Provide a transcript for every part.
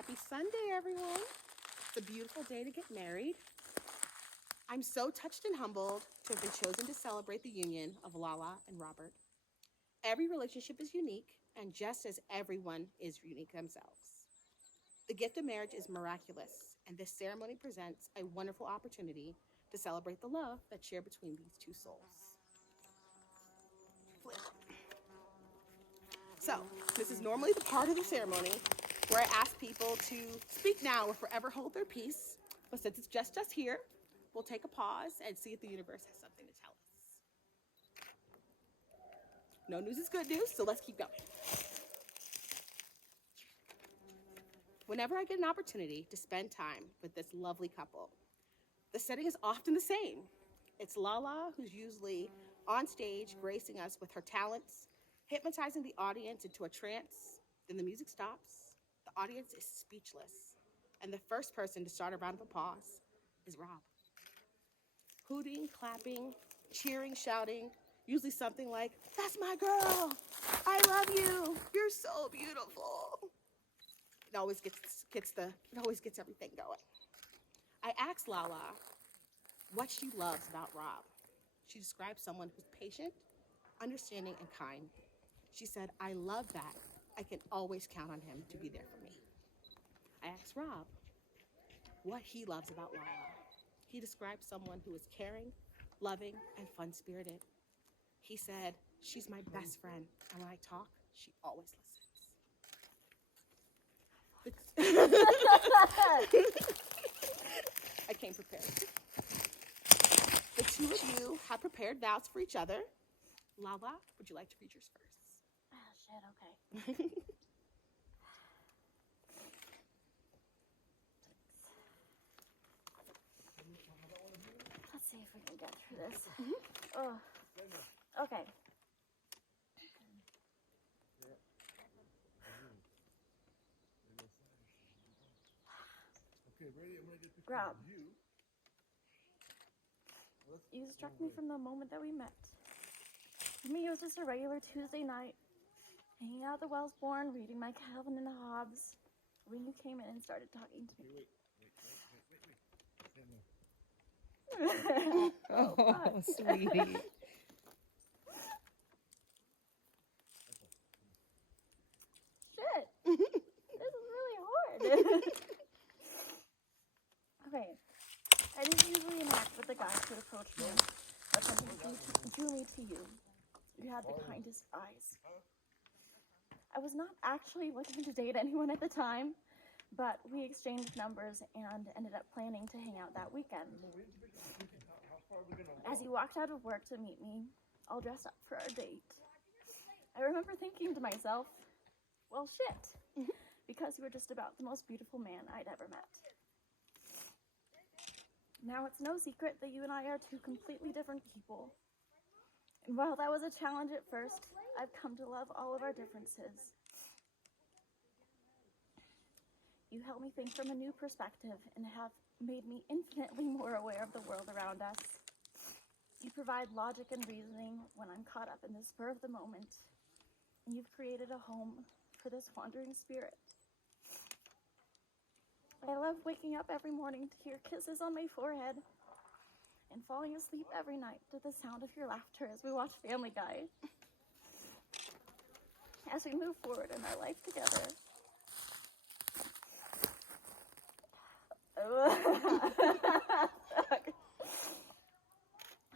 Happy Sunday, everyone. It's a beautiful day to get married. I'm so touched and humbled to have been chosen to celebrate the union of Lala and Robert. Every relationship is unique, and just as everyone is unique themselves. The gift of marriage is miraculous, and this ceremony presents a wonderful opportunity to celebrate the love that's shared between these two souls. So, this is normally the part of the ceremony where I ask people to speak now or forever hold their peace. But since it's just us here, we'll take a pause and see if the universe has something to tell us. No news is good news, so let's keep going. Whenever I get an opportunity to spend time with this lovely couple, the setting is often the same. It's Lala, who's usually on stage gracing us with her talents, hypnotizing the audience into a trance. Then the music stops. The audience is speechless. And the first person to start a round of applause is Rob. Hooting, clapping, cheering, shouting, usually something like, "That's my girl! I love you! You're so beautiful!" It always gets everything going. I asked Lala what she loves about Rob. She described someone who's patient, understanding, and kind. She said, "I love that. I can always count on him to be there for me." I asked Rob what he loves about Lala. He described someone who is caring, loving, and fun-spirited. He said, "She's my best friend, and when I talk, she always listens." I came prepared. The two of you have prepared vows for each other. Lala, would you like to read yours first? Oh, shit, okay. Let's see if we can get through this. Oh, okay. Rob, you struck me from the moment that we met. For me, it was just a regular Tuesday night, hanging out at the Wellsbourne, reading my Calvin and Hobbes, when you came in and started talking to me. Oh, sweetie. Shit! This is really hard. Okay, I didn't usually interact with the guys who would approach me, but something drew me to you. You had the kindest eyes. I was not actually looking to date anyone at the time, but we exchanged numbers and ended up planning to hang out that weekend. As you walked out of work to meet me, all dressed up for our date, I remember thinking to myself, well, shit, because you were just about the most beautiful man I'd ever met. Now, it's no secret that you and I are two completely different people. And while that was a challenge at first, I've come to love all of our differences. You help me think from a new perspective and have made me infinitely more aware of the world around us. You provide logic and reasoning when I'm caught up in the spur of the moment. And you've created a home for this wandering spirit. I love waking up every morning to hear kisses on my forehead and falling asleep every night to the sound of your laughter as we watch Family Guy. As we move forward in our life together.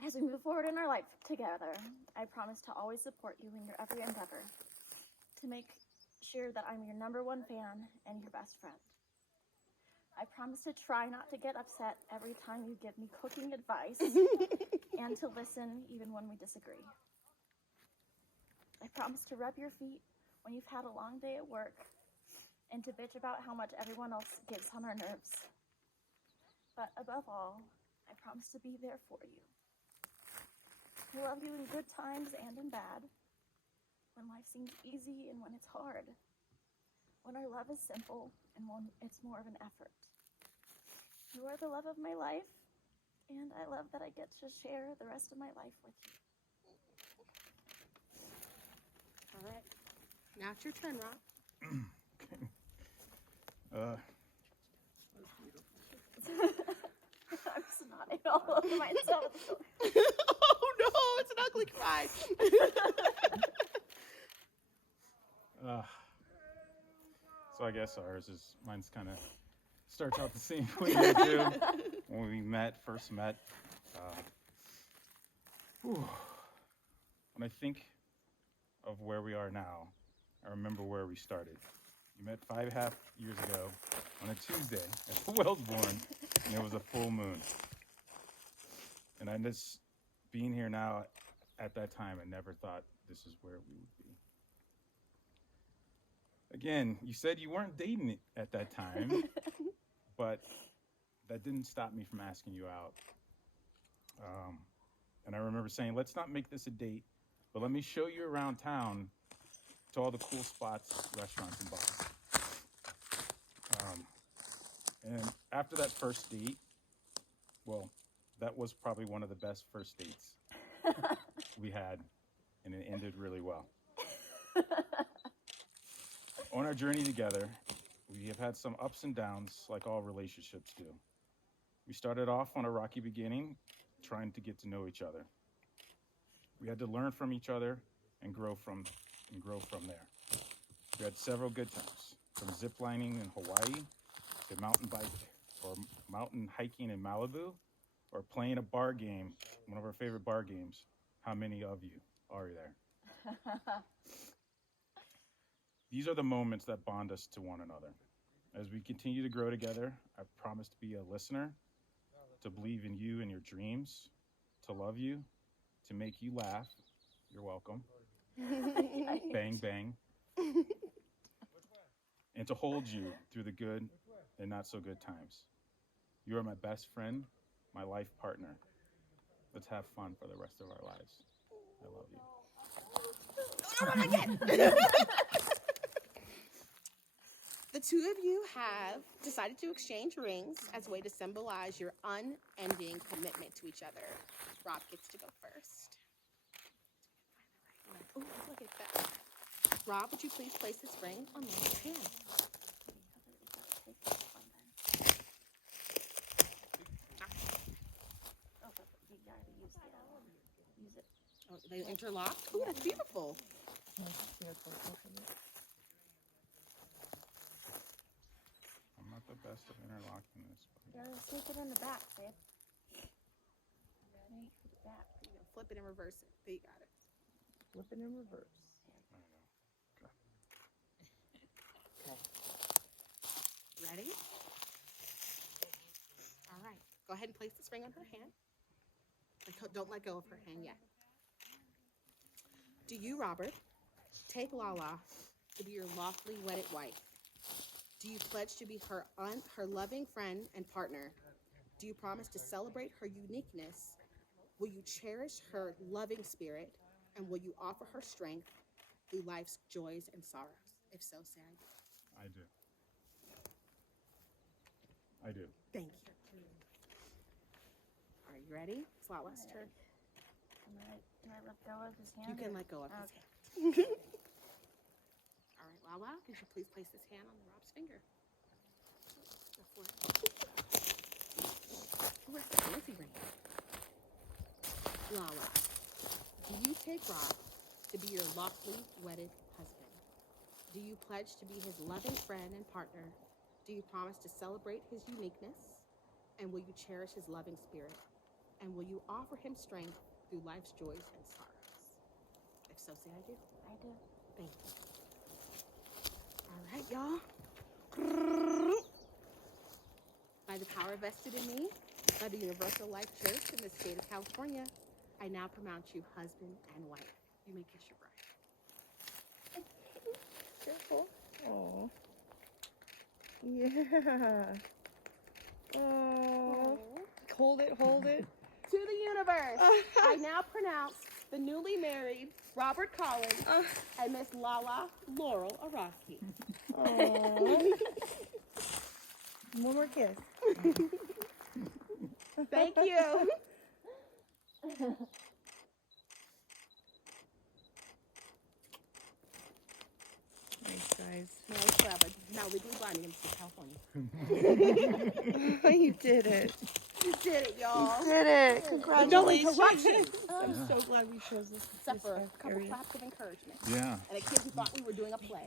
As we move forward in our life together, I promise to always support you in your every endeavor, to make sure that I'm your #1 fan and your best friend. I promise to try not to get upset every time you give me cooking advice and to listen even when we disagree. I promise to rub your feet when you've had a long day at work and to bitch about how much everyone else gets on our nerves. But above all, I promise to be there for you. I love you in good times and in bad, when life seems easy and when it's hard, when our love is simple and when it's more of an effort. You are the love of my life, and I love that I get to share the rest of my life with you. All right. Now it's your turn, Rob. Uh, I'm snotting all over myself. Oh no, it's an ugly cry. uh, so I guess mine's kind of starts out the same way you do. When we first met. Whew. When I think of where we are now, I remember where we started. You met 5.5 years ago on a Tuesday at the Wellsbourne, and it was a full moon. And I just being here now at that time, I never thought this is where we would be. Again, you said you weren't dating at that time, but that didn't stop me from asking you out. And I remember saying, let's not make this a date, but let me show you around town to all the cool spots, restaurants, and bars. And after that first date, well, that was probably one of the best first dates we had, and it ended really well. On our journey together, we have had some ups and downs like all relationships do. We started off on a rocky beginning, trying to get to know each other. We had to learn from each other and grow from there. We had several good times, from ziplining in Hawaii to mountain bike or mountain hiking in Malibu or playing a bar game, one of our favorite bar games. How many of you are there? These are the moments that bond us to one another. As we continue to grow together, I promise to be a listener, to believe in you and your dreams, to love you, to make you laugh. You're welcome. Bang, bang. And to hold you through the good and not so good times. You are my best friend, my life partner. Let's have fun for the rest of our lives. I love you. Again. The two of you have decided to exchange rings as a way to symbolize your unending commitment to each other. Rob gets to go first. Oh, look at that. Rob, would you please place this ring on Lala's hand? Oh, they interlock? Oh, that's beautiful. I'm not the best at interlocking this. You gotta sneak it in the back, babe. Sneak it back. Flip it and reverse it. There, you got it. Flip it in reverse. I know. Okay. Ready? All right. Go ahead and place this ring on her hand. Don't let go of her hand yet. Do you, Robert, take Lala to be your lawfully wedded wife? Do you pledge to be her loving friend and partner? Do you promise to celebrate her uniqueness? Will you cherish her loving spirit? And will you offer her strength through life's joys and sorrows? If so, say I do. I do. I do. Thank you. Are you ready? It's Lala's turn. Do I let go of his hand? You can let go of his hand. All right, Lala, could you please place this hand on Rob's finger? Go for it. Ooh, that's a fancy ring. Lala, do you take Rob to be your lawfully wedded husband? Do you pledge to be his loving friend and partner? Do you promise to celebrate his uniqueness? And will you cherish his loving spirit? And will you offer him strength through life's joys and sorrows? If so, say I do. I do. Thank you. All right, y'all. By the power vested in me by the Universal Life Church in the state of California, I now pronounce you husband and wife. You may kiss your bride. Careful. Oh. Yeah. Oh. Hold it, hold it. To the universe, I now pronounce the newly married Robert Collins and Miss Lala Laurel Araki. Oh. One more kiss. Thank you. Nice, guys. Nice, Robert. Now now, legally blind, you're going to California. You did it. You did it, y'all. Did it. No Congratulations. interruptions. I'm so glad we chose this. Except for a this couple area. claps of encouragement. Yeah. And a kid who thought we were doing a play.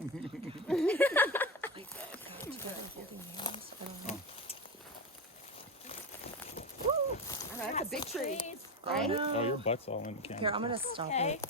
Woo! I know, that's a big tree, right? Oh, your butt's all in the camera. Here, I'm gonna stop it.